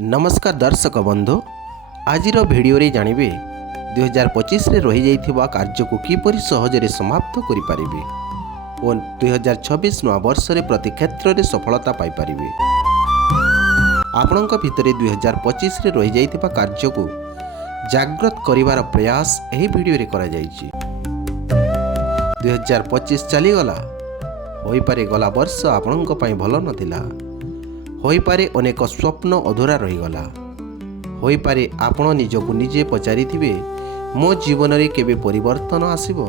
नमस्कार दर्शक बंधु आज भिडियो जानवे 2025 रे रही जाइथिबा कार्य को किपरि सहजरे समाप्त करि परिबे और 2026 नवा वर्ष रे प्रति क्षेत्र रे सफलता पाई परिबे। आपनक भितरे 2025 रे रही जाइथिबा कार्य को जागृत करिवार प्रयास एही भिडियो रे करा जाइछि। 2025 चली गला होई पारे गला वर्ष आपनक पई भलो नथिला, होई पारे अनेक स्वप्न अधूरा रहीगला, होई पारे आपण निजको निजे पचारिथिबे मो जीवन रे केबे परिवर्तन आसीबो,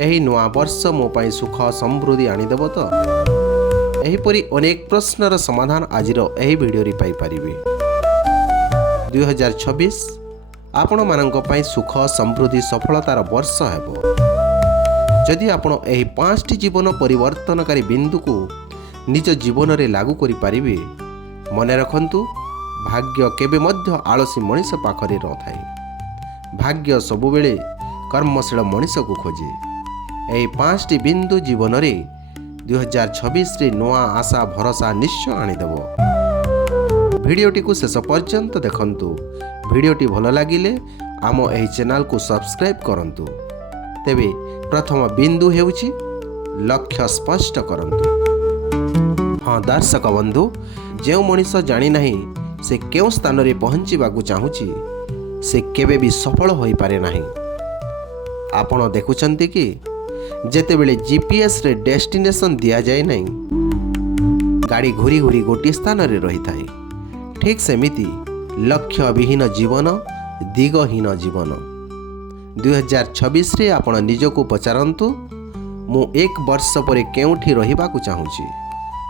एही नुआ वर्ष मो पई सुख समृद्धि आनिदेबो तो। एहीपरि अनेक प्रश्नर समाधान आजिर एही भिडियो रे पाई परिबे। 2026 आपण मानक पई सुख समृद्धि सफलतार वर्ष हेबो। जदि आपण एही 5टी जीवन परिवर्तनकारी बिंदु को निज जीवन रे लागू करि पारिबे, मने रखंतु भाग्य केबे मध्य आलसी मनीष पाखरे न थाए। भाग्य सबु बेले कर्मशील मनीष को खोजे। एही 5टी बिंदु जीवन रे 2026 रे नवा आशा भरोसा निश्चय आनिदेबो। भिडियोटी को शेष पर्यंत देखंतु। भिडियोटी भलो लागिले आम एही चैनल को सब्सक्राइब करंतु। तेबे प्रथम बिंदु हेउछि लक्ष्य स्पष्ट करंतु। हाँ दर्शक बंधु, जो मनीष जानी नहीं से केउ स्थान रे पहुँचवाक चाहूँची से केबे भी सफल होई पारे नहीं। आपण देखुछंती कि जेतेबेले जीपीएस रे डेस्टिनेशन दिया जाए नहीं, गाड़ी घूरी घूरी गोटे स्थान रे रही थाए। ठीक सेमिति लक्ष्य विहीन जीवन दिगहीन जीवन। 2026 रे आपण निजको पचारंतु, मु 1 वर्ष पर केउठी रहिबाकु चाहूँची,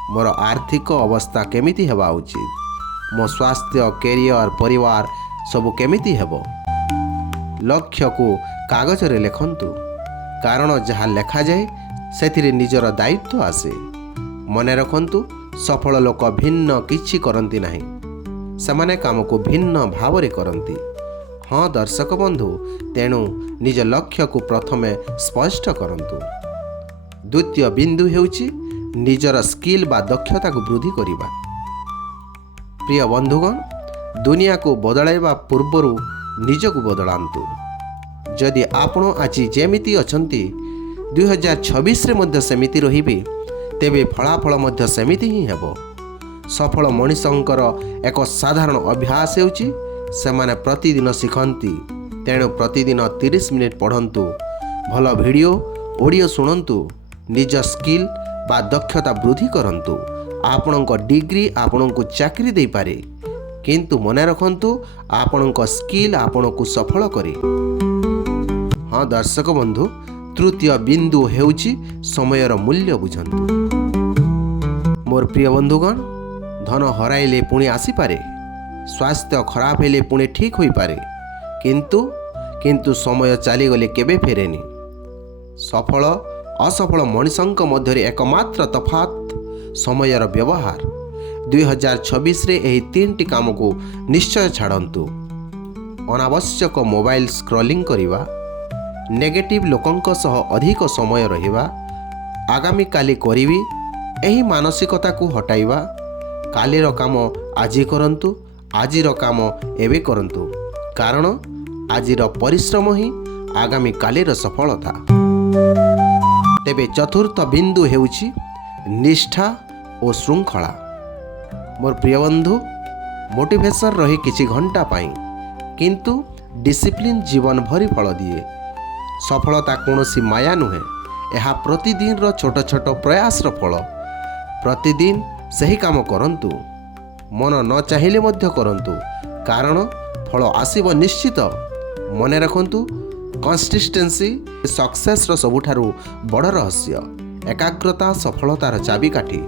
मोर आर्थिक अवस्था केमिति हेबा उचित, मो स्वास्थ्य कैरियर परिवार सबु केमिति हेबो। लक्ष्य को कागज रे लेखंतु, कारण जहाँ लेखा जाए सेथिरे निजर दायित्व आसे। मने रखंतु सफल लोक भिन्न किछि करंती नाही, सेमाने काम को भिन्न भाव रे करंती। हाँ दर्शक बंधु, तेणु निज लक्ष्य को प्रथमे स्पष्ट करंतु। द्वितीय बिंदु हेउछि निजर स्किल बा दक्षता को वृद्धि करिबा। प्रिय बंधुगण, दुनिया को बदलाइबा पूर्वरु निजको बदलांतु। जदि आपण आज जेमिति अछंती 2026 रे मध्य सेमिति रहिबे, तेबे फलाफल मध्य सेमिति ही हेबो। सफल मनीषंकर एक साधारण अभ्यास हेउछि सेमाने प्रतिदिन शिखंती। तेणु प्रतिदिन 30 मिनिट पढ़ंतु, भल वीडियो ऑडियो शुणंतु, निज स्किल बा दक्षता वृद्धि करंतु। आपणक डिग्री आपणक चाकरी दे पारे, किंतु मने रखंतु आपणक स्किल आपणक सफल करे। हाँ दर्शक बंधु, तृतीय बिंदु हेउछि समयर मूल्य बुझंतु। मोर प्रिय बंधुगण, धन हराइले पुणी आसी पारे, स्वास्थ्य खराब हेले पुणी ठीक होई पारे, किंतु समय चलीगले केबे फेरेनी। सफल असफल मनीषंक मध्य एकमात्र तफात समयर व्यवहार। 2026 रे एही 3टी काम को निश्चय छाड़ंतु। अनावश्यक मोबाइल स्क्रॉलिंग करिवा, नेगेटिव लोकंक सह अधिक समय रहिबा, आगामी काली करिवि एही मानसिकता को हटाइवा। कालीर काम आजि करंतु, आजिर काम एबे करंतु, कारण आजिर परिश्रम ही आगामी कालीर सफलता। तेबे चतुर्थ बिंदु हेउछि निष्ठा और श्रृंखला। मोर प्रिय बंधु, मोटिवेशन रही किछि घंटा पाई, किंतु डिसिप्लिन जीवन भरी फल दिए। सफलता कोनोसी माया नुहे, एहा प्रतिदिन रो छोट छोट प्रयास रो फल। प्रतिदिन सही काम करंतु, मन न चाहिए मध्य करंतु, कारण फल आसीब निश्चित। मने रखंतु कंसिस्टेंसी सक्सेस रो सबुठारु बड़ रहस्य। एकाग्रता सफलतार चाबिकाठी।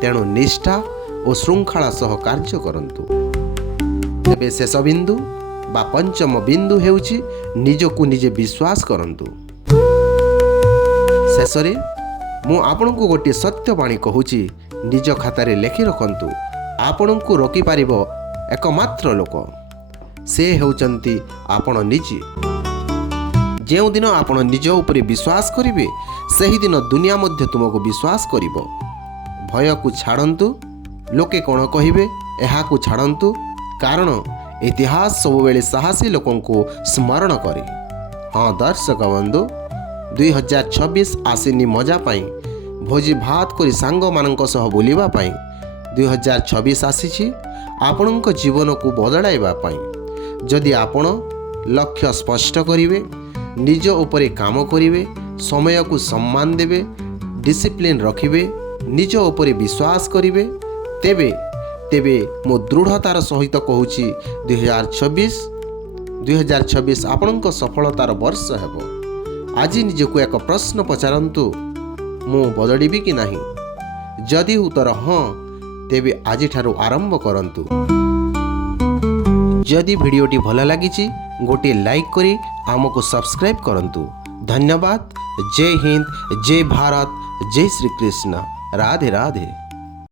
तेणु निष्ठा और श्रृंखला सह कार्य करंतु। तेबे शेष बिंदु बा पंचम बिंदु हेउछि निजको निजे विश्वास करंतु। शेषरे मु आपनकु गोटे सत्य बाणी कहूछि, निज खातारे लेखि रखंतु। आपनकु रोकी पारिबो एकमात्र लोक, से हेउचंती आपण निजे। जेउ दिन आपण निज उपरे विश्वास करिवे, सही दिन दुनिया मध्य तुमको विश्वास करिवो। भय को छाड़ंतु। लोके कोण कहिबे ଏହାକୁ ଛାଡ଼ନ୍ତୁ, କାରଣ ଇତିହାସ ସବୁବେଳେ ସାହସୀ ଲୋକଙ୍କୁ ସ୍ମରଣ କରେ। ହଁ ଦର୍ଶକ ବନ୍ଧୁ, 2026 ଆସିନି ମଜା ପାଇଁ, ଭୋଜି ଭାତ କରି ସାଙ୍ଗମାନଙ୍କ ସହ ବୁଲିବା ପାଇଁ। 2026 ଆସିଛି ଆପଣଙ୍କ ଜୀବନକୁ ବଦଳାଇବା ପାଇଁ। ଯଦି ଆପଣ ଲକ୍ଷ୍ୟ ସ୍ପଷ୍ଟ କରିବେ, ନିଜ ଉପରେ କାମ କରିବେ, ସମୟକୁ ସମ୍ମାନ ଦେବେ, ଡିସିପ୍ଲିନ୍ ରଖିବେ, ନିଜ ଉପରେ ବିଶ୍ୱାସ କରିବେ, ତେବେ ମୁଁ ଦୃଢ଼ତାର ସହିତ କହୁଛି 2026 ଆପଣଙ୍କ ସଫଳତାର ବର୍ଷ ହେବ। ଆଜି ନିଜକୁ ଏକ ପ୍ରଶ୍ନ ପଚାରନ୍ତୁ, ମୁଁ ବଦଳିବି କି ନାହିଁ? ଯଦି ଉତ୍ତର ହଁ, ତେବେ ଆଜିଠାରୁ ଆରମ୍ଭ କରନ୍ତୁ। ଯଦି ଭିଡ଼ିଓଟି ଭଲ ଲାଗିଛି ଗୋଟିଏ ଲାଇକ୍ କରି ଆମକୁ ସବସ୍କ୍ରାଇବ୍ କରନ୍ତୁ। ଧନ୍ୟବାଦ। ଜୟ ହିନ୍ଦ, ଜୟ ଭାରତ, ଜୟ ଶ୍ରୀକୃଷ୍ଣ। ରାଧେ ରାଧେ।